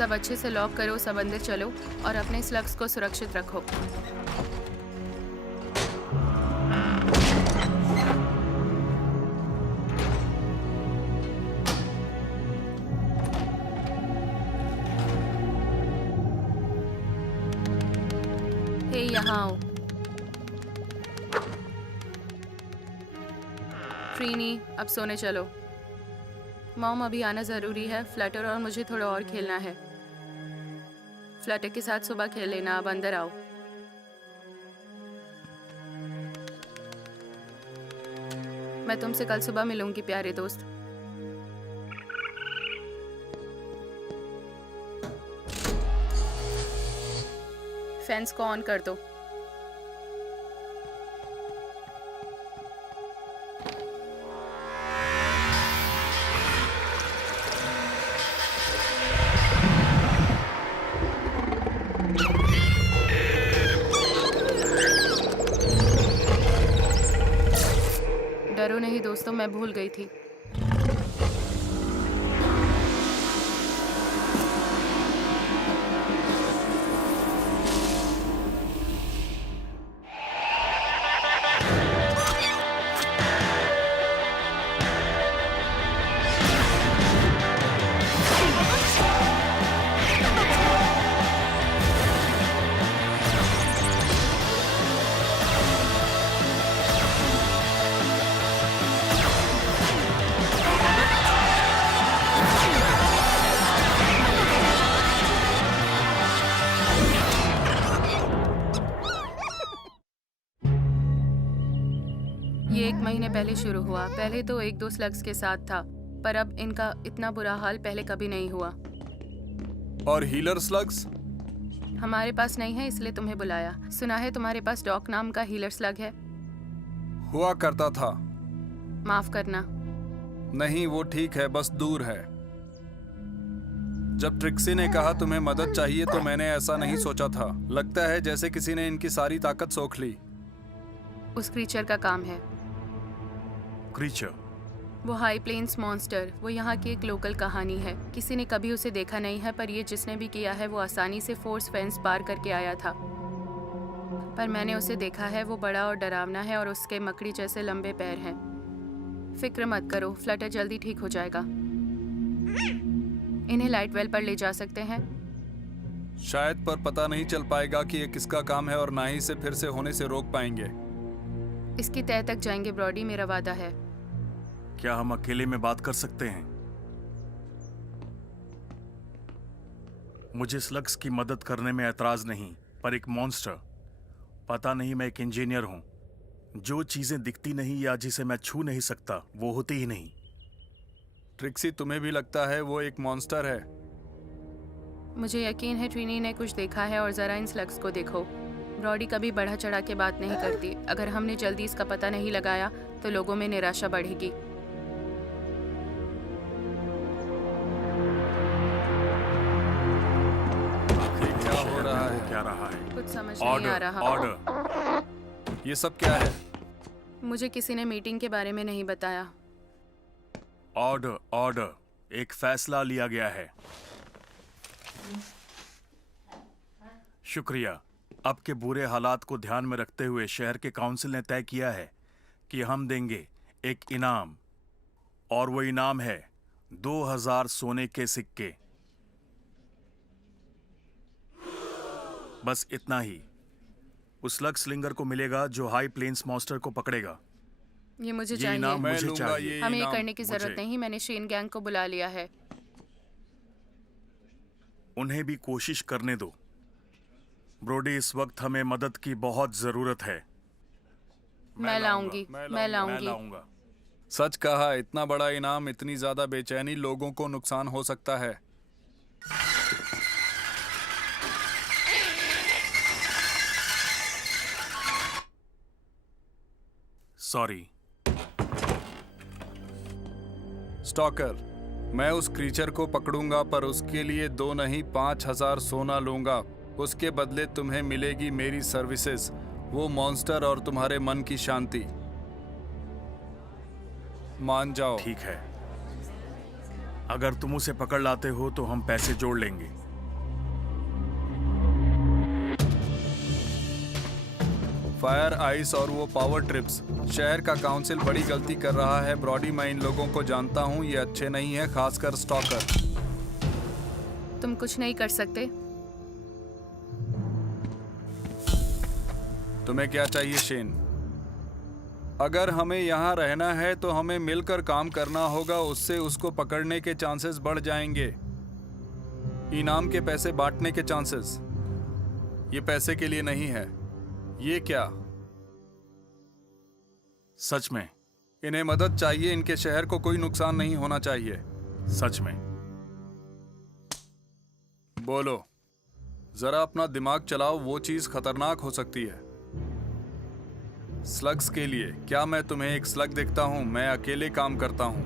सब अच्छे से लॉक करो, सब अंदर चलो और अपने स्लग्स को सुरक्षित रखो। हे, यहाँ आओ। ट्रीनी, अब सोने चलो। मॉम, अभी आना ज़रूरी है। फ्लटर और मुझे थोड़ा और खेलना है। फ्लटर के साथ सुबह खेल लेना। अब अंदर आओ। मैं तुमसे कल सुबह मिलूंगी प्यारे दोस्त। फैंस को ऑन कर दो। डरो नहीं दोस्तों, मैं भूल गई थी। ये 1 महीने पहले शुरू हुआ। पहले तो 1-2 स्लग्स के साथ था, पर अब इनका इतना बुरा हाल पहले कभी नहीं हुआ। और हीलर स्लग्स? हमारे पास नहीं है, इसलिए तुम्हें बुलाया। सुना है तुम्हारे पास डॉक नाम का हीलर स्लग है। हुआ करता था। माफ करना। नहीं, वो ठीक है, बस दूर है। जब ट्रिक्सी ने कहा तुम्हें मदद चाहिए तो मैंने ऐसा नहीं सोचा था। लगता है जैसे किसी ने इनकी सारी ताकत सोख ली। उस क्रीचर का काम है। क्रीचर? वो हाई प्लेन्स मॉन्स्टर, वो यहाँ की एक लोकल कहानी है। किसी ने कभी उसे देखा नहीं है, पर ये जिसने भी किया है वो आसानी से फोर्स फेंस पार करके आया था। पर मैंने उसे देखा है। वो बड़ा और डरावना है और उसके मकड़ी जैसे लंबे पैर हैं। फिक्र मत करो, फ्लटर जल्दी ठीक हो जाएगा। इन्हें लाइट वेल पर ले जा सकते हैं। शायद, पर पता नहीं चल पाएगा कि ये किसका काम है और ना ही इसे फिर से होने से रोक पाएंगे। इसकी तह तक जाएंगे ब्रॉडी, मेरा वादा है। क्या हम अकेले में बात कर सकते हैं? मुझे स्लग्स की मदद करने में ऐतराज नहीं, पर एक मॉन्स्टर, पता नहीं, मैं एक इंजीनियर हूं। जो चीजें दिखती नहीं या जिसे मैं छू नहीं सकता वो होती ही नहीं। ट्रिक्सी, तुम्हें भी लगता है वो एक मॉन्स्टर है? मुझे यकीन है ट्रीनी ने कुछ देखा है। और जरा इन स्लग्स को देखो। ब्रॉडी कभी बढ़ा चढ़ा के बात नहीं करती। अगर हमने जल्दी इसका पता नहीं लगाया तो लोगों में निराशा बढ़ेगी। क्या हो रहा है? क्या रहा है? कुछ समझ नहीं आ रहा। ऑर्डर! ये सब क्या है? मुझे किसी ने मीटिंग के बारे में नहीं बताया। ऑर्डर! ऑर्डर! एक फैसला लिया गया है। शुक्रिया। अब के बुरे हालात को ध्यान में रखते हुए शहर के काउंसिल ने तय किया है कि हम देंगे एक इनाम, और वो इनाम है 2000 सोने के सिक्के। बस इतना ही उस स्लग स्लिंगर को मिलेगा जो हाई प्लेन्स मॉन्स्टर को पकड़ेगा। ये मुझे ये चाहिए। इनाम मैं मुझे लूंगा चाहिए। ये हमें ये इनाम। करने की जरूरत मुझे। नहीं। मैंने शेन गैंग को बुला लिया है। उन्हें भी कोशिश करने दो। ब्रोडी, इस वक्त हमें मदद की बहुत जरूरत है। मैं लाऊंगी। मैं मैं लाऊंगी। लाऊंगा। सच कहा, इतना बड़ा इनाम, इतनी ज्यादा बेचैनी, लोगों को नुकसान हो सकता है। सॉरी। स्टॉकर, मैं उस क्रीचर को पकड़ूंगा, पर उसके लिए 2 नहीं 5000 सोना लूंगा। उसके बदले तुम्हें मिलेगी मेरी सर्विसेज, वो मॉन्स्टर और तुम्हारे मन की शांति। मान जाओ। ठीक है, अगर तुम उसे पकड़ लाते हो तो हम पैसे जोड़ लेंगे। फायर आइस और वो पावर ट्रिप्स। शहर का काउंसिल बड़ी गलती कर रहा है ब्रॉडी। मैं इन लोगों को जानता हूँ, ये अच्छे नहीं है, खासकर स्टॉकर। तुम कुछ नहीं कर सकते। तुम्हें क्या चाहिए शेन? अगर हमें यहाँ रहना है तो हमें मिलकर काम करना होगा, उससे उसको पकड़ने के चांसेस बढ़ जाएंगे। इनाम के पैसे बांटने के चांसेस। ये पैसे के लिए नहीं है। ये क्या? सच में? इन्हें मदद चाहिए, इनके शहर को कोई नुकसान नहीं होना चाहिए। सच में? बोलो, जरा अपना दिमाग चलाओ, वो चीज खतरनाक हो सकती है। स्लग्स के लिए क्या मैं तुम्हें एक स्लग देखता हूं? मैं अकेले काम करता हूं।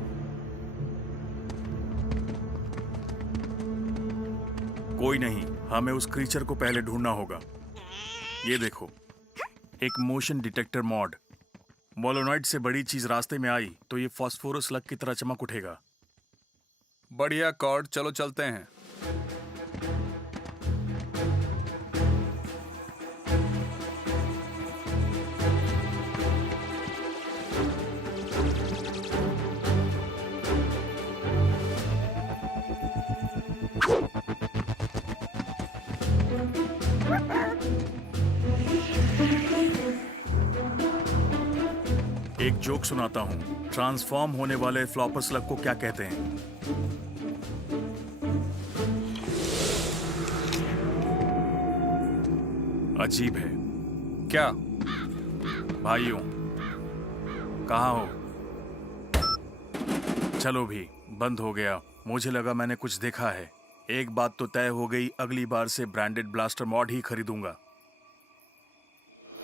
कोई नहीं, हमें उस क्रीचर को पहले ढूंढना होगा। ये देखो, एक मोशन डिटेक्टर मॉड। मोलोनॉइड से बड़ी चीज रास्ते में आई तो ये फास्फोरस स्लग की तरह चमक उठेगा। बढ़िया कॉर्ड, चलो चलते हैं। एक जोक सुनाता हूँ। ट्रांसफॉर्म होने वाले फ्लॉपर स्लग को क्या कहते हैं? अजीब है। क्या? भाइयों, कहाँ हो? चलो भी, बंद हो गया। मुझे लगा मैंने कुछ देखा है। एक बात तो तय हो गई, अगली बार से ब्रांडेड ब्लास्टर मॉड ही खरीदूंगा।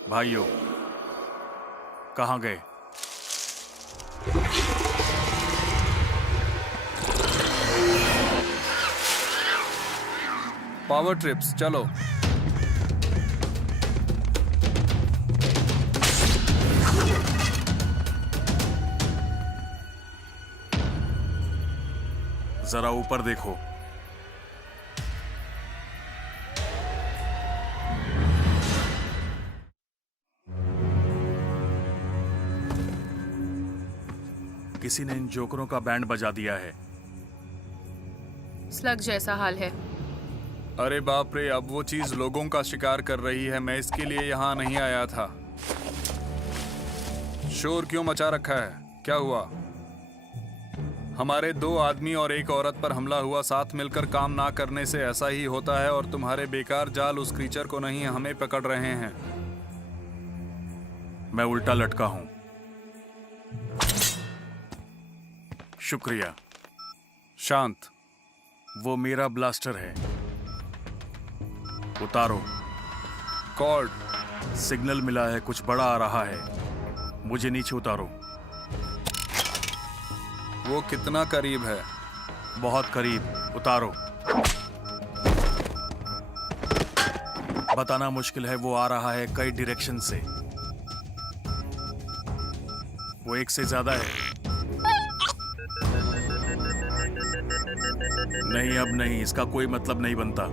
भाइयों, कहाँ गए? पावर ट्रिप्स, चलो। जरा ऊपर देखो। किसी ने इन जोकरों का बैंड बजा दिया है। स्लग जैसा हाल है। अरे बाप रे, अब वो चीज लोगों का शिकार कर रही है। मैं इसके लिए यहाँ नहीं आया था। शोर क्यों मचा रखा है? क्या हुआ? हमारे 2 आदमी और 1 औरत पर हमला हुआ। साथ मिलकर काम ना करने से ऐसा ही होता है, और तुम्हारे बेकार जाल उस क्रीचर को नहीं, हमें पकड़ रहे हैं। मैं उल्टा लटका हूं। शुक्रिया। शांत। वो मेरा ब्लास्टर है। उतारो। कॉर्ड। सिग्नल मिला है, कुछ बड़ा आ रहा है। मुझे नीचे उतारो। वो कितना करीब है? बहुत करीब। उतारो। बताना मुश्किल है, वो आ रहा है कई डायरेक्शन से। वो 1 से ज्यादा है। नहीं, अब नहीं, इसका कोई मतलब नहीं बनता।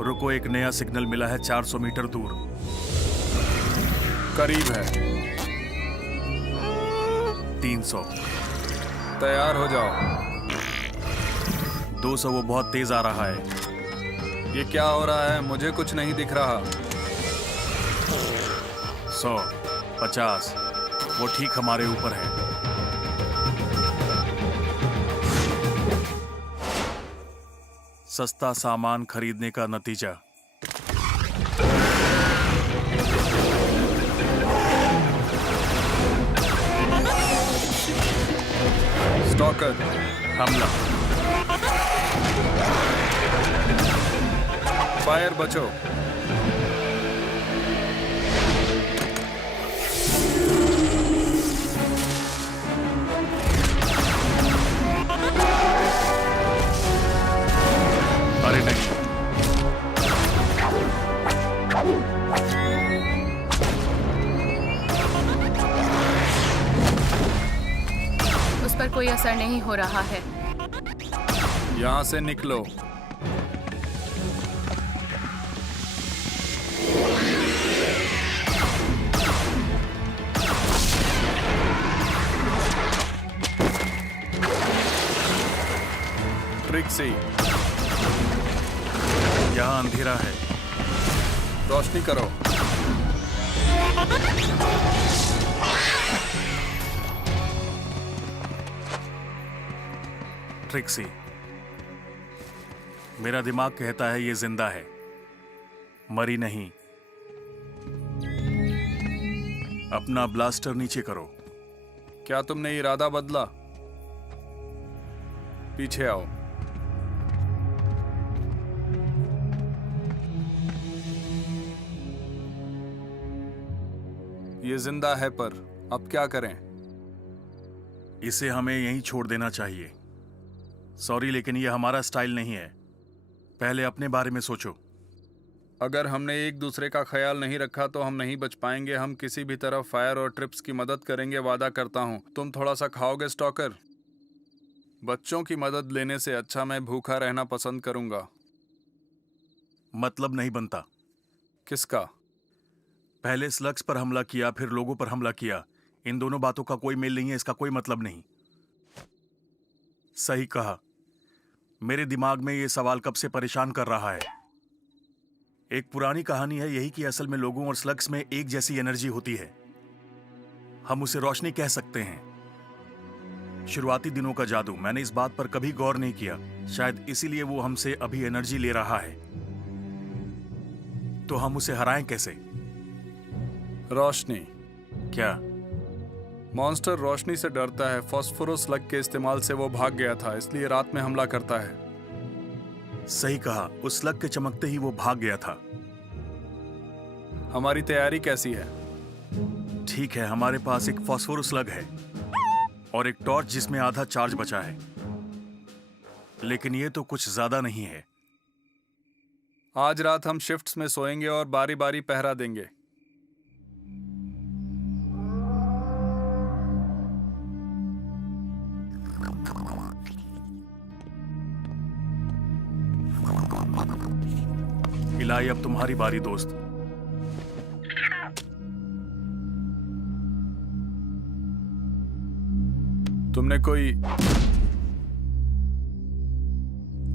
रुको, एक नया सिग्नल मिला है 400 मीटर दूर। करीब है। 300। तैयार हो जाओ। 200। वो बहुत तेज आ रहा है। ये क्या हो रहा है? मुझे कुछ नहीं दिख रहा। 100, 50। वो ठीक हमारे ऊपर है। सस्ता सामान खरीदने का नतीजा। स्टॉकर। हमला। फायर, बचो। अरे नहीं। उस पर कोई असर नहीं हो रहा है। यहाँ से निकलो। ट्रिक्सी, यहाँ अंधेरा है। रोशनी करो। ट्रिक्सी, मेरा दिमाग कहता है ये जिंदा है, मरी नहीं। अपना ब्लास्टर नीचे करो। क्या तुमने इरादा बदला? पीछे आओ। ये जिंदा है, पर अब क्या करें? इसे हमें यहीं छोड़ देना चाहिए। सॉरी, लेकिन ये हमारा स्टाइल नहीं है। पहले अपने बारे में सोचो। अगर हमने एक दूसरे का ख्याल नहीं रखा तो हम नहीं बच पाएंगे। हम किसी भी तरह फायर और ट्रिप्स की मदद करेंगे, वादा करता हूँ। तुम थोड़ा सा खाओगे स्टॉकर? बच्चों की मदद लेने से अच्छा मैं भूखा रहना पसंद करूंगा। मतलब नहीं बनता। किसका? पहले स्लग्स पर हमला किया, फिर लोगों पर हमला किया। इन दोनों बातों का कोई मेल नहीं है, इसका कोई मतलब नहीं। सही कहा। मेरे दिमाग में ये सवाल कब से परेशान कर रहा है। एक पुरानी कहानी है यही कि असल में लोगों और स्लग्स में एक जैसी एनर्जी होती है। हम उसे रोशनी कह सकते हैं। शुरुआती दिनों का जादू। मैंने इस बात पर कभी गौर नहीं किया। शायद इसीलिए वो हमसे अभी एनर्जी ले रहा है। तो हम उसे हराएं कैसे? रोशनी। क्या? मॉन्स्टर रोशनी से डरता है। फास्फोरस स्लग के इस्तेमाल से वो भाग गया था, इसलिए रात में हमला करता है। सही कहा। उस स्लग के चमकते ही वो भाग गया था। हमारी तैयारी कैसी है? ठीक है, हमारे पास एक फास्फोरस स्लग है और एक टॉर्च जिसमें आधा चार्ज बचा है। लेकिन ये तो कुछ ज्यादा नहीं है। आज रात हम शिफ्ट्स में सोएंगे और बारी बारी पहरा देंगे। इलाई, अब तुम्हारी बारी दोस्त। तुमने कोई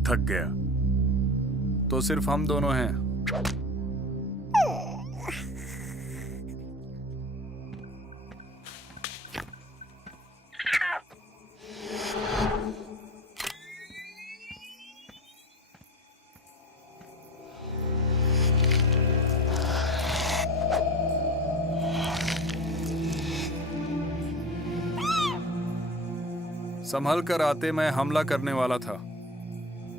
थक गया तो सिर्फ हम दोनों हैं। संभल कर आते मैं हमला करने वाला था।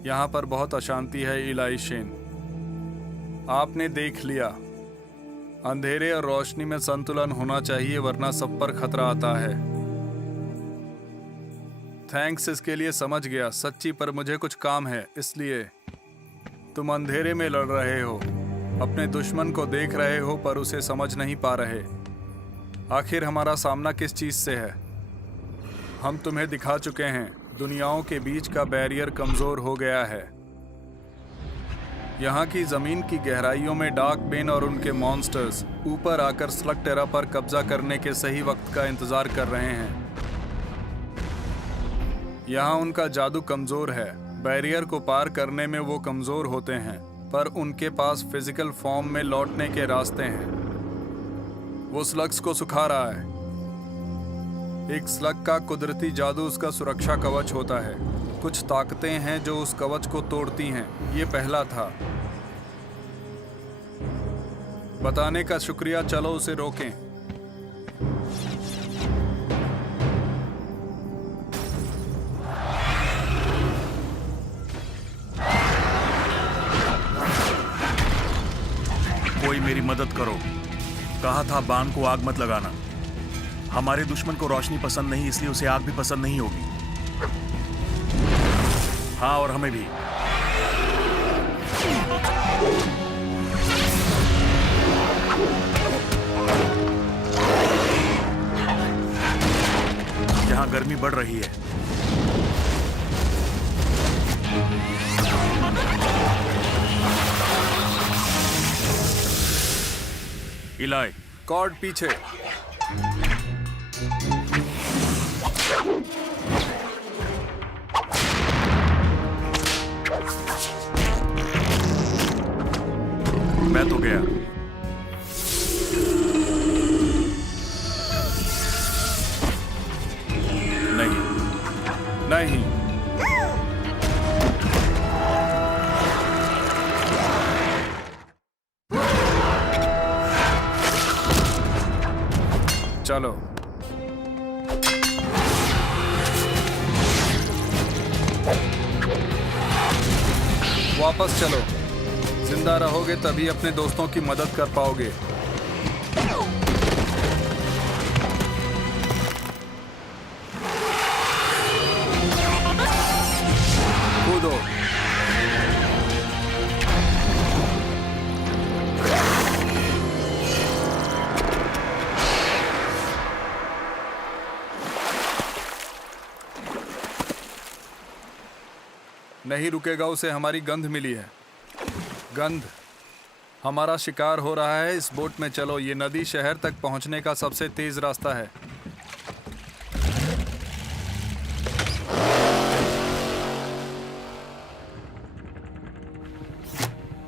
यहाँ पर बहुत अशांति है इलाई शेन। आपने देख लिया, अंधेरे और रोशनी में संतुलन होना चाहिए, वरना सब पर खतरा आता है। थैंक्स इसके लिए, समझ गया सच्ची, पर मुझे कुछ काम है, इसलिए। तुम अंधेरे में लड़ रहे हो, अपने दुश्मन को देख रहे हो पर उसे समझ नहीं पा रहे। आखिर हमारा सामना किस चीज से है? हम तुम्हें दिखा चुके हैं, दुनियाओं के बीच का बैरियर कमजोर हो गया है। यहाँ की जमीन की गहराइयों में डार्क बेन और उनके मॉन्स्टर्स ऊपर आकर स्लग टेरा पर कब्जा करने के सही वक्त का इंतजार कर रहे हैं। यहाँ उनका जादू कमजोर है। बैरियर को पार करने में वो कमजोर होते हैं, पर उनके पास फिजिकल फॉर्म में लौटने के रास्ते हैं। वो स्लग्स को सुखा रहा है। एक स्लग का कुदरती जादू उसका सुरक्षा कवच होता है। कुछ ताकतें हैं जो उस कवच को तोड़ती हैं। ये पहला था। बताने का शुक्रिया, चलो उसे रोकें। कोई मेरी मदद करो। कहा था बाण को आग मत लगाना। हमारे दुश्मन को रोशनी पसंद नहीं, इसलिए उसे आग भी पसंद नहीं होगी। हाँ, और हमें भी। यहाँ गर्मी बढ़ रही है। इलाई, कॉर्ड पीछे। मैं तो गया। नहीं नहीं, चलो वापस चलो। जिंदा रहोगे तभी अपने दोस्तों की मदद कर पाओगे। कूदो। नहीं रुकेगा, उसे हमारी गंध मिली है। गंध। हमारा शिकार हो रहा है। इस बोट में चलो। ये नदी शहर तक पहुंचने का सबसे तेज रास्ता है।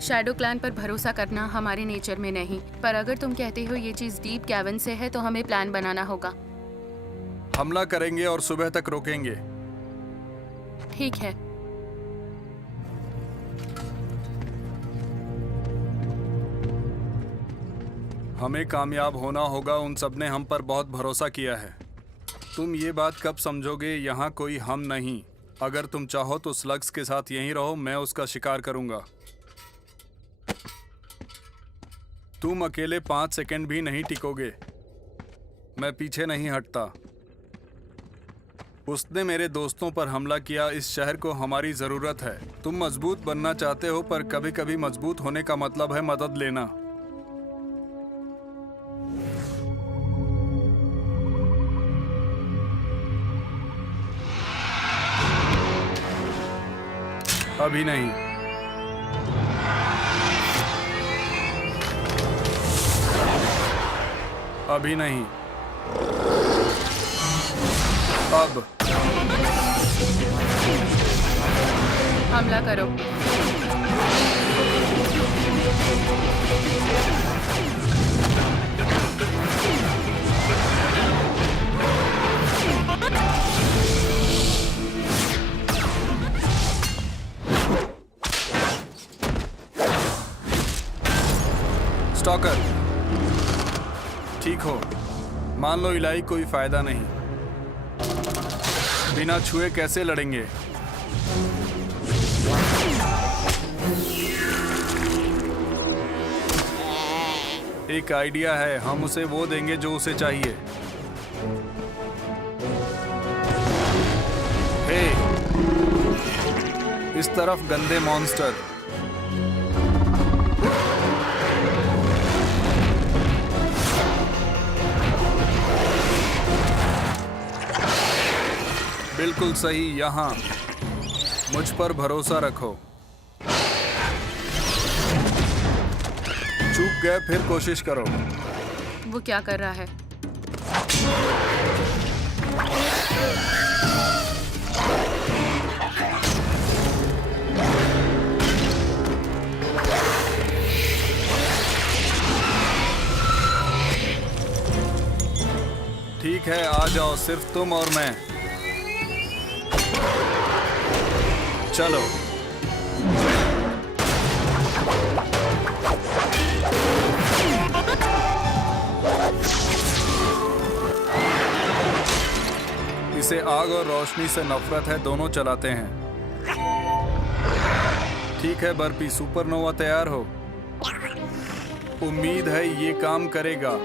शैडो क्लैन पर भरोसा करना हमारे नेचर में नहीं, पर अगर तुम कहते हो ये चीज डीप कैवन से है तो हमें प्लान बनाना होगा। हमला करेंगे और सुबह तक रोकेंगे। ठीक है। हमें कामयाब होना होगा। उन सब ने हम पर बहुत भरोसा किया है। तुम ये बात कब समझोगे? यहाँ कोई हम नहीं। अगर तुम चाहो तो स्लग्स के साथ यहीं रहो, मैं उसका शिकार करूंगा। तुम अकेले 5 सेकंड भी नहीं टिकोगे। मैं पीछे नहीं हटता। उसने मेरे दोस्तों पर हमला किया। इस शहर को हमारी जरूरत है। तुम मजबूत बनना चाहते हो, पर कभी कभी मजबूत होने का मतलब है मदद लेना। अभी नहीं। अभी नहीं। अब हमला करो। स्टॉकर, ठीक हो। मान लो इलाई कोई फायदा नहीं। बिना छुए कैसे लड़ेंगे? एक आइडिया है। हम उसे वो देंगे जो उसे चाहिए। हे, इस तरफ गंदे मॉन्स्टर। बिल्कुल सही। यहाँ मुझ पर भरोसा रखो। चूक गए, फिर कोशिश करो। वो क्या कर रहा है? ठीक है, आ जाओ। सिर्फ तुम और मैं। चलो। इसे आग और रोशनी से नफरत है। दोनों चलाते हैं। ठीक है बर्पी, सुपरनोवा तैयार हो। उम्मीद है ये काम करेगा।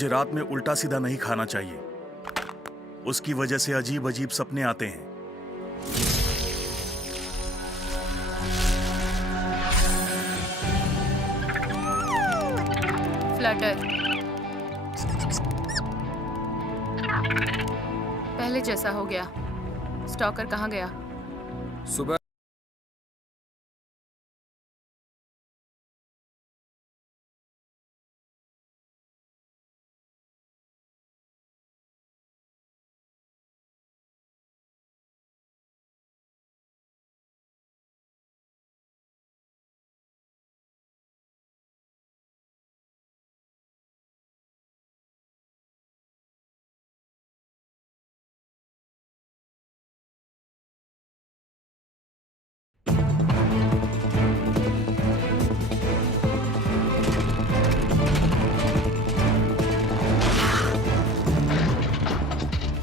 मुझे रात में उल्टा सीधा नहीं खाना चाहिए। उसकी वजह से अजीब अजीब सपने आते हैं। फ्लटर पहले जैसा हो गया। स्टॉकर कहाँ गया? सुबह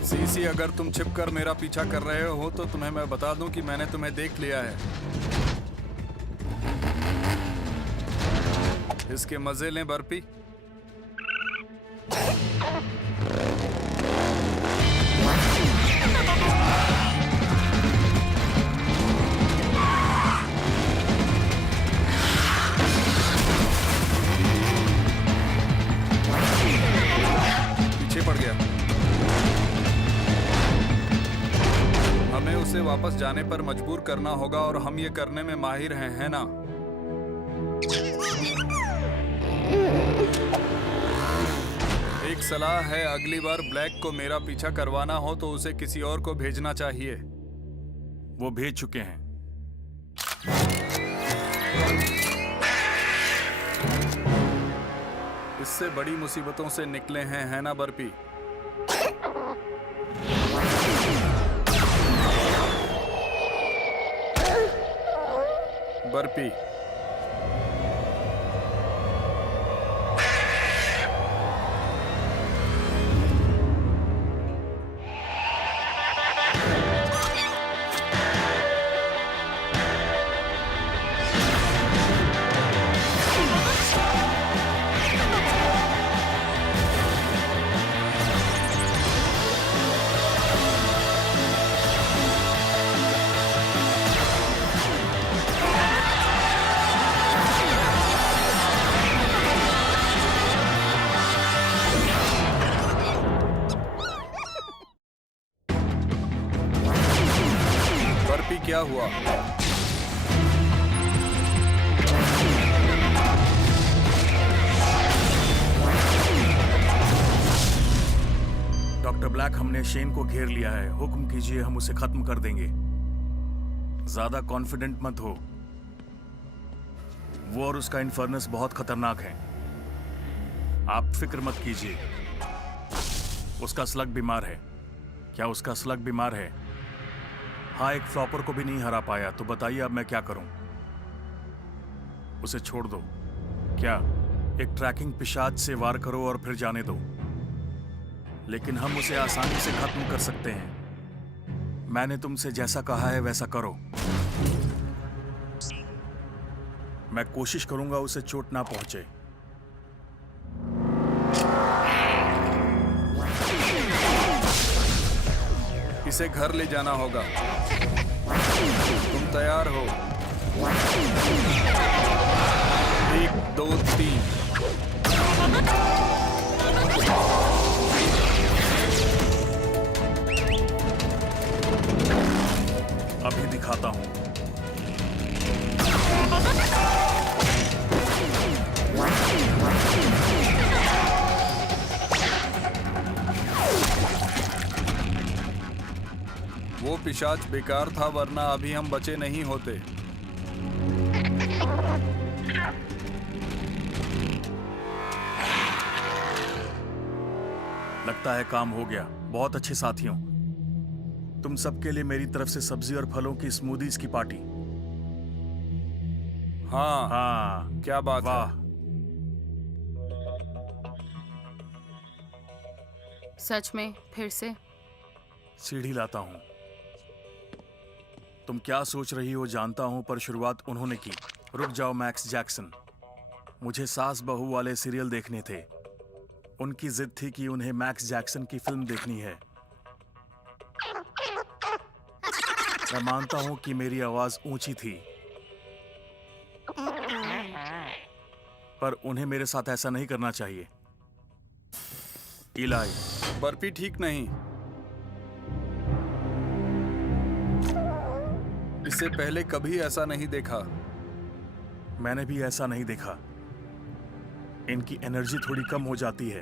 सीसी, अगर तुम छिपकर मेरा पीछा कर रहे हो तो तुम्हें मैं बता दूं कि मैंने तुम्हें देख लिया है। इसके मजे लें बर्फी। पीछे पड़ गया। हमें उसे वापस जाने पर मजबूर करना होगा और हम ये करने में माहिर हैं, है ना? एक सलाह है, अगली बार ब्लैक को मेरा पीछा करवाना हो तो उसे किसी और को भेजना चाहिए। वो भेज चुके हैं। इससे बड़ी मुसीबतों से निकले हैं, है ना बर्फी? बर्फी, क्या हुआ? डॉक्टर ब्लैक, हमने शेन को घेर लिया है। हुक्म कीजिए, हम उसे खत्म कर देंगे। ज्यादा कॉन्फिडेंट मत हो। वो और उसका इन्फर्नस बहुत खतरनाक है। आप फिक्र मत कीजिए। उसका स्लग बीमार है। क्या उसका स्लग बीमार है? हाँ, एक फ्लॉपर को भी नहीं हरा पाया। तो बताइए अब मैं क्या करूं? उसे छोड़ दो। क्या एक ट्रैकिंग पिशाच से वार करो और फिर जाने दो। लेकिन हम उसे आसानी से खत्म कर सकते हैं। मैंने तुमसे जैसा कहा है वैसा करो। मैं कोशिश करूंगा उसे चोट ना पहुंचे। इसे घर ले जाना होगा। तुम तैयार हो? 1, 2, 3। अभी दिखाता हूं। वो पिशाच बेकार था, वरना अभी हम बचे नहीं होते। लगता है काम हो गया। बहुत अच्छे साथियों, तुम सबके लिए मेरी तरफ से सब्जी और फलों की स्मूदीज की पार्टी। हाँ हाँ, क्या बात है। वाह। सच में फिर से? सीढ़ी लाता हूं। तुम क्या सोच रही हो जानता हूं, पर शुरुआत उन्होंने की। रुक जाओ मैक्स जैक्सन, मुझे सास बहू वाले सीरियल देखने थे। उनकी जिद थी कि उन्हें मैक्स जैक्सन की फिल्म देखनी है। मैं मानता हूं कि मेरी आवाज ऊंची थी, पर उन्हें मेरे साथ ऐसा नहीं करना चाहिए। इलाई, बर्फी ठीक नहीं। इससे पहले कभी ऐसा नहीं देखा। मैंने भी ऐसा नहीं देखा। इनकी एनर्जी थोड़ी कम हो जाती है,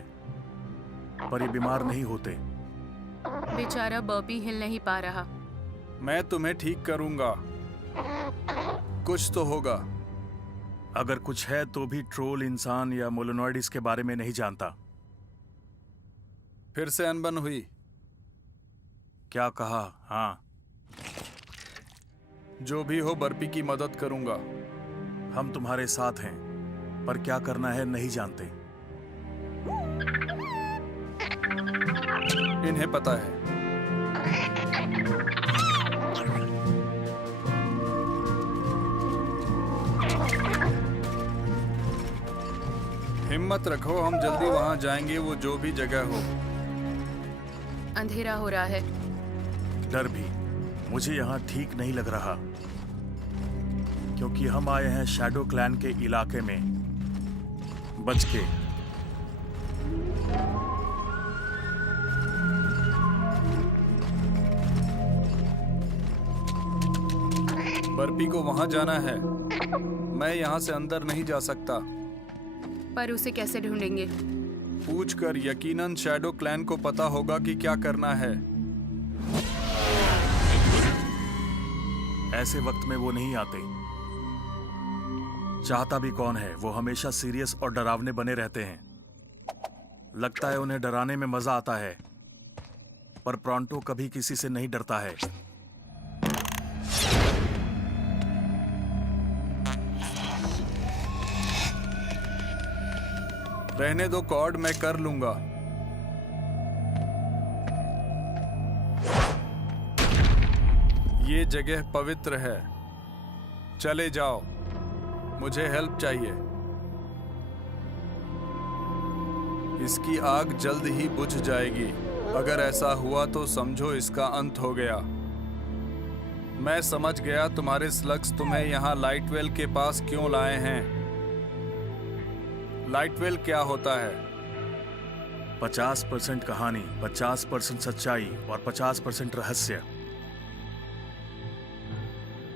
पर ये बीमार नहीं होते। बेचारा बर्पी हिल नहीं पा रहा। मैं तुम्हें ठीक करूंगा। कुछ तो होगा। अगर कुछ है तो भी ट्रोल इंसान या मोलोनॉइड्स के बारे में नहीं जानता। फिर से अनबन हुई। क्या कहा? हाँ, जो भी हो, बर्फी की मदद करूंगा। हम तुम्हारे साथ हैं, पर क्या करना है नहीं जानते। इन्हें पता है। हिम्मत रखो, हम जल्दी वहां जाएंगे, वो जो भी जगह हो। अंधेरा हो रहा है। डर भी। मुझे यहाँ ठीक नहीं लग रहा, क्योंकि हम आए हैं शैडो क्लैन के इलाके में बच के। बर्फी को वहां जाना है। मैं यहाँ से अंदर नहीं जा सकता। पर उसे कैसे ढूंढेंगे? पूछकर। यकीनन शैडो क्लैन को पता होगा कि क्या करना है। ऐसे वक्त में वो नहीं आते। चाहता भी कौन है? वो हमेशा सीरियस और डरावने बने रहते हैं। लगता है उन्हें डराने में मजा आता है, पर प्रॉन्टो कभी किसी से नहीं डरता है। रहने दो कॉर्ड, मैं कर लूंगा। ये जगह पवित्र है। चले जाओ, मुझे हेल्प चाहिए। इसकी आग जल्द ही बुझ जाएगी। अगर ऐसा हुआ तो समझो इसका अंत हो गया। मैं समझ गया तुम्हारे स्लग्स तुम्हें यहाँ लाइटवेल के पास क्यों लाए हैं। लाइटवेल क्या होता है? 50% कहानी, 50% सच्चाई और 50% रहस्य।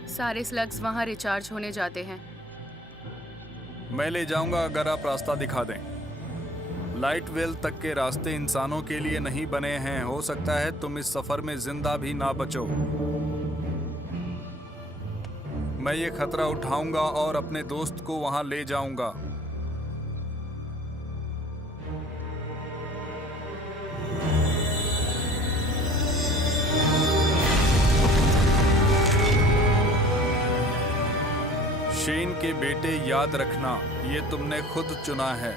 सारे स्लग्स वहां रिचार्ज होने जाते हैं। मैं ले जाऊंगा अगर आप रास्ता दिखा दें। लाइटवेल तक के रास्ते इंसानों के लिए नहीं बने हैं। हो सकता है तुम इस सफर में जिंदा भी ना बचो। मैं ये खतरा उठाऊंगा और अपने दोस्त को वहां ले जाऊंगा। शेन के बेटे, याद रखना, ये तुमने खुद चुना है।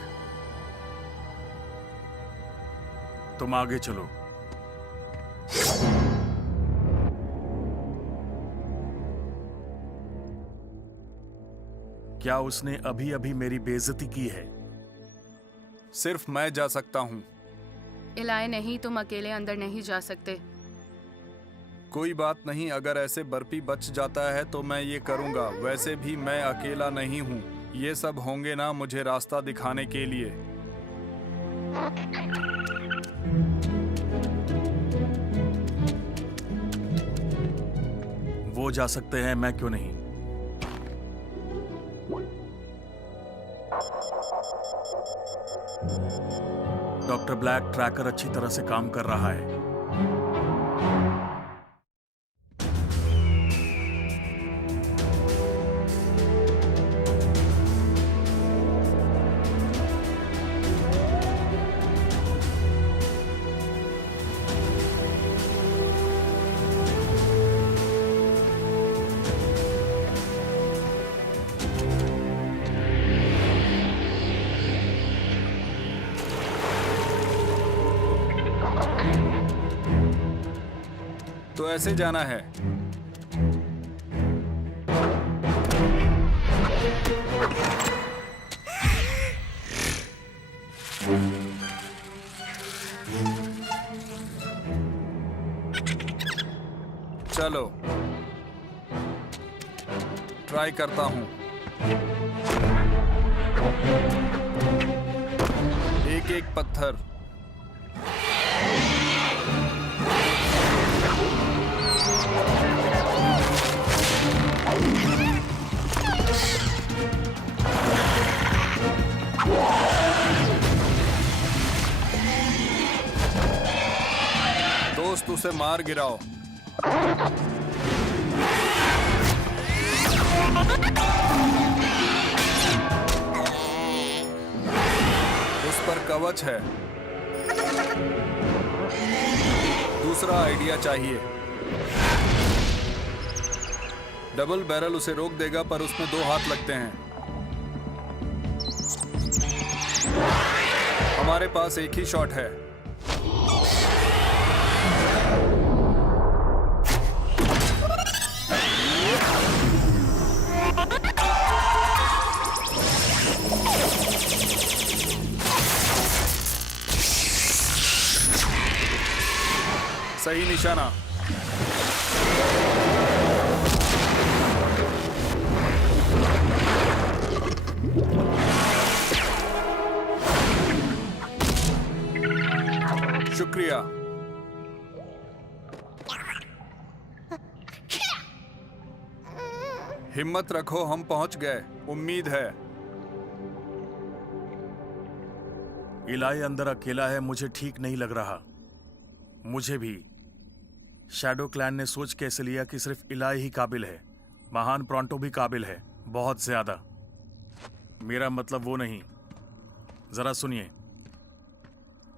तुम आगे चलो। क्या उसने अभी अभी मेरी बेइज्जती की है? सिर्फ मैं जा सकता हूँ। इलाय नहीं, तुम अकेले अंदर नहीं जा सकते। कोई बात नहीं, अगर ऐसे बर्फी बच जाता है तो मैं ये करूँगा। वैसे भी मैं अकेला नहीं हूँ। ये सब होंगे ना मुझे रास्ता दिखाने के लिए। वो जा सकते हैं, मैं क्यों नहीं? डॉक्टर ब्लैक, ट्रैकर अच्छी तरह से काम कर रहा है। तो ऐसे जाना है। चलो ट्राई करता हूँ। एक एक पत्थर। दोस्त उसे मार गिराओ। उस पर कवच है। दूसरा आइडिया चाहिए। डबल बैरल उसे रोक देगा पर उसमें 2 हाथ लगते हैं। हमारे पास एक ही शॉट है। सही निशाना। शुक्रिया। हिम्मत रखो, हम पहुंच गए। उम्मीद है। इलाई अंदर अकेला है, मुझे ठीक नहीं लग रहा। मुझे भी। शैडो क्लैन ने सोच कैसे लिया कि सिर्फ इलाई ही काबिल है। महान प्रॉन्टो भी काबिल है, बहुत ज्यादा। मेरा मतलब वो नहीं। जरा सुनिए,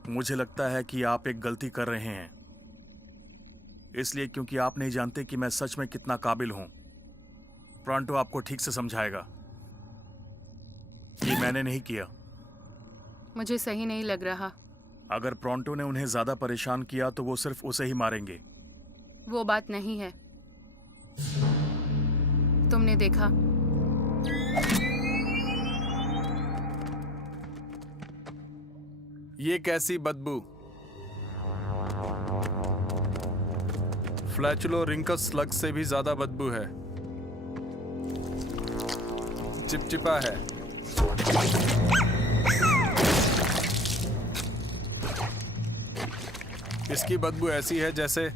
मुझे लगता है कि आप एक गलती कर रहे हैं, इसलिए क्योंकि आप नहीं जानते कि मैं सच में कितना काबिल हूं। प्रॉन्टो आपको ठीक से समझाएगा। ये मैंने नहीं किया। मुझे सही नहीं लग रहा। अगर प्रॉन्टो ने उन्हें ज्यादा परेशान किया तो वो सिर्फ उसे ही मारेंगे। वो बात नहीं है। तुमने देखा? ये कैसी बदबू? फ्लैचुलोरिंकस स्लग से भी ज्यादा बदबू है। चिपचिपा है। इसकी बदबू ऐसी है जैसे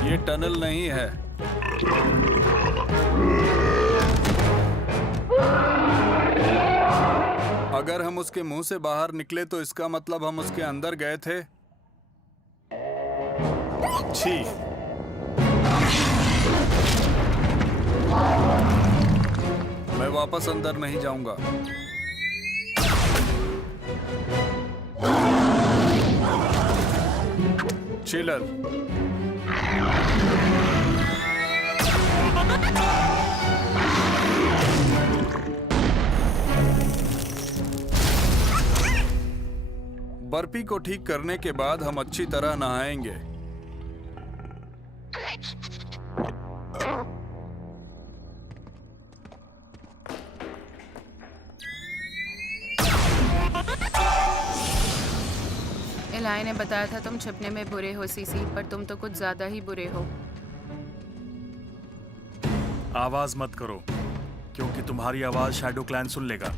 ये टनल नहीं है। अगर हम उसके मुंह से बाहर निकले तो इसका मतलब हम उसके अंदर गए थे। छी। मैं वापस अंदर नहीं जाऊंगा। चिलर। बर्फी को ठीक करने के बाद हम अच्छी तरह नहाएंगे। इलाई ने बताया था तुम छिपने में बुरे हो सीसी, पर तुम तो कुछ ज्यादा ही बुरे हो। आवाज मत करो, क्योंकि तुम्हारी आवाज शैडो क्लैन सुन लेगा।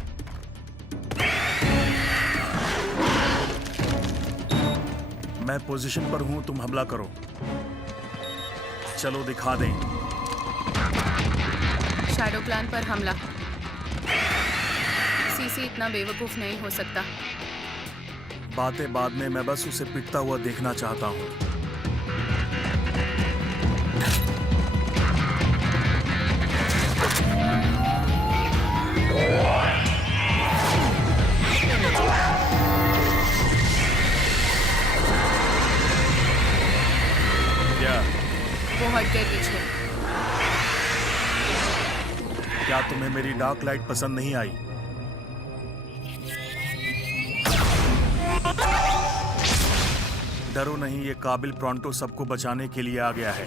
मैं पोजीशन पर हूं, तुम हमला करो। चलो दिखा दें। शैडो क्लैन पर हमला। सीसी इतना बेवकूफ नहीं हो सकता। बातें बाद में, मैं बस उसे पिटता हुआ देखना चाहता हूं। क्या? वो हट गए पीछे। क्या तुम्हें मेरी डार्क लाइट पसंद नहीं आई? डरो नहीं, ये काबिल प्रॉन्टो सबको बचाने के लिए आ गया है।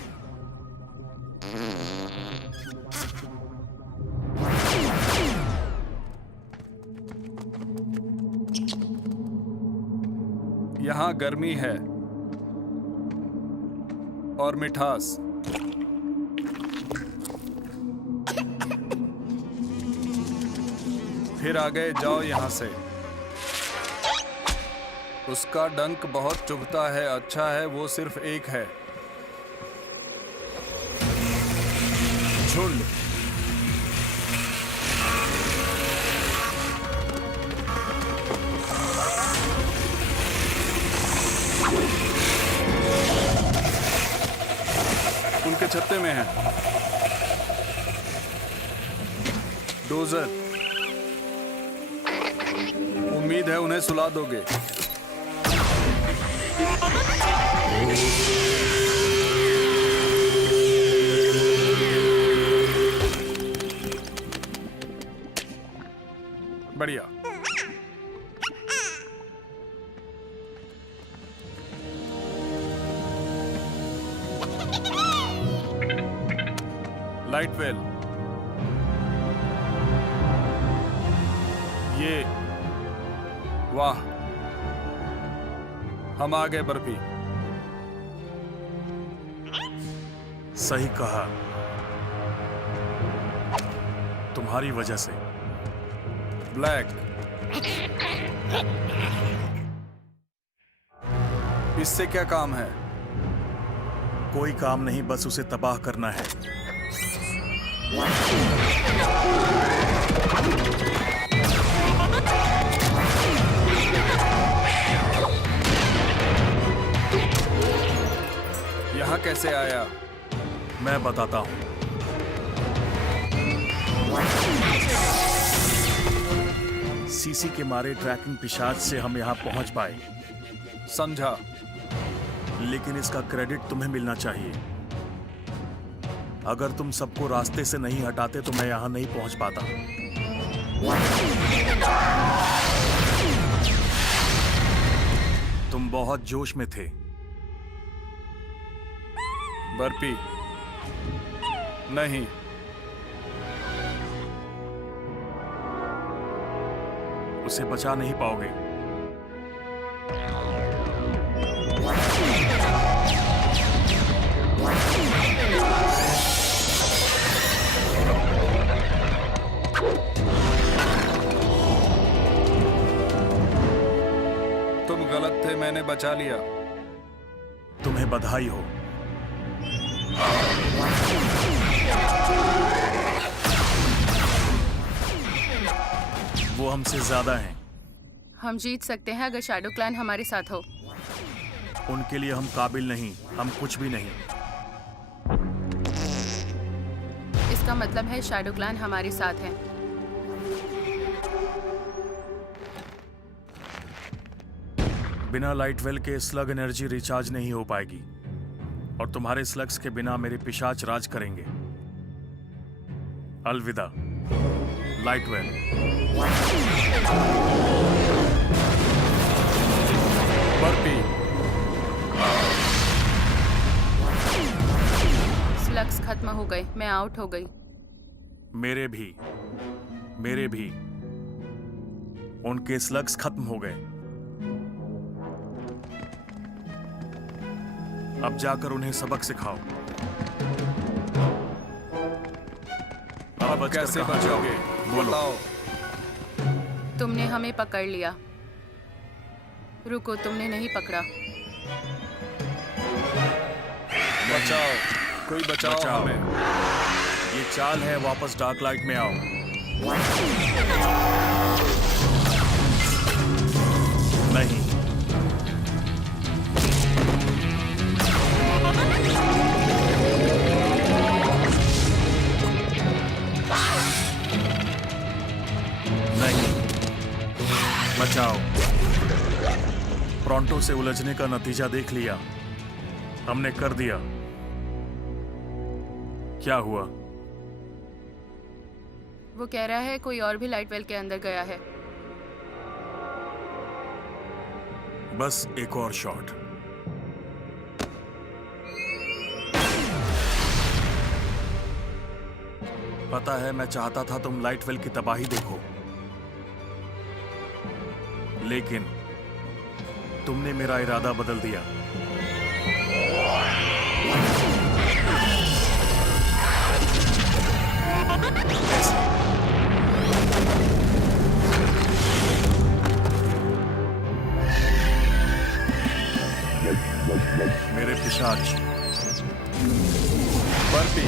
यहाँ गर्मी है। और मिठास। फिर आगे जाओ यहाँ से। उसका डंक बहुत चुभता है। अच्छा है वो सिर्फ एक है। झुंड। उनके छत्ते में है। डोजर। उम्मीद है उन्हें सुला दोगे। बढ़िया। लाइटवेल, ये वाह, हम आ गए बर्फी। सही कहा, तुम्हारी वजह से। ब्लैक, इससे क्या काम है? कोई काम नहीं, बस उसे तबाह करना है। यहाँ कैसे आया? मैं बताता हूं। सीसी के मारे ट्रैकिंग पिशाच से हम यहाँ पहुंच पाए। समझा। लेकिन इसका क्रेडिट तुम्हें मिलना चाहिए। अगर तुम सबको रास्ते से नहीं हटाते तो मैं यहाँ नहीं पहुंच पाता। तुम बहुत जोश में थे। बर्फी नहीं, उसे बचा नहीं पाओगे। तुम गलत थे, मैंने बचा लिया। तुम्हें बधाई हो। वो हमसे ज्यादा हैं। हम जीत सकते हैं अगर शैडो क्लैन हमारे साथ हो। उनके लिए हम काबिल नहीं, हम कुछ भी नहीं। इसका मतलब है शैडो क्लैन हमारे साथ है। बिना लाइटवेल के स्लग एनर्जी रिचार्ज नहीं हो पाएगी और तुम्हारे स्लग्स के बिना मेरे पिशाच राज करेंगे। अलविदा लाइटवेल। बर्फी, स्लग्स खत्म हो गए, मैं आउट हो गई। मेरे भी उनके स्लग्स खत्म हो गए। अब जाकर उन्हें सबक सिखाओ। अब कैसे कहाँ बचोगे? बोलो। बताओ। तुमने हमें पकड़ लिया। रुको, तुमने नहीं पकड़ा। बचाओ, कोई बचाओ हमें। ये चाल है, वापस डार्क लाइट में आओ। नहीं, नहीं, बचाओ। प्रोंटो से उलझने का नतीजा देख लिया। हमने कर दिया। क्या हुआ? वो कह रहा है कोई और भी लाइटवेल के अंदर गया है। बस एक और शॉट। पता है, मैं चाहता था तुम लाइटवेल की तबाही देखो, लेकिन तुमने मेरा इरादा बदल दिया। बर्फी,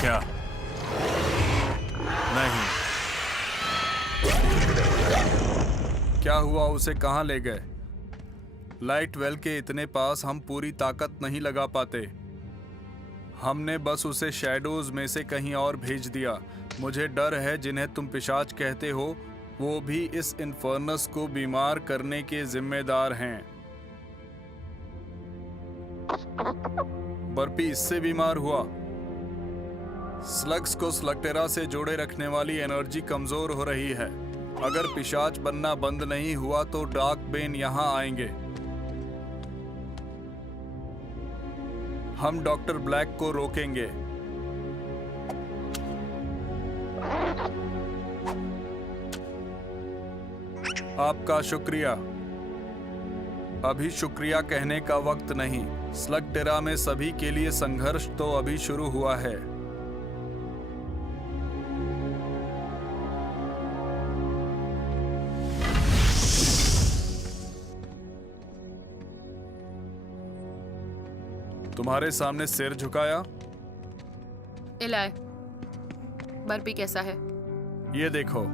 क्या? नहीं। क्या हुआ? उसे कहाँ ले गए? लाइट वेल के इतने पास हम पूरी ताकत नहीं लगा पाते। हमने बस उसे शैडोज में से कहीं और भेज दिया। मुझे डर है जिन्हें तुम पिशाच कहते हो वो भी इस इन्फर्नस को बीमार करने के जिम्मेदार हैं। बर्फी इससे बीमार हुआ। स्लग्स को स्लगटेरा से जोड़े रखने वाली एनर्जी कमजोर हो रही है। अगर पिशाच बनना बंद नहीं हुआ तो डार्क बेन यहाँ आएंगे। हम डॉक्टर ब्लैक को रोकेंगे। आपका शुक्रिया। अभी शुक्रिया कहने का वक्त नहीं। स्लगटेरा में सभी के लिए संघर्ष तो अभी शुरू हुआ है। तुम्हारे सामने सिर झुकाया। इलाय, बर्फी कैसा है? ये देखो।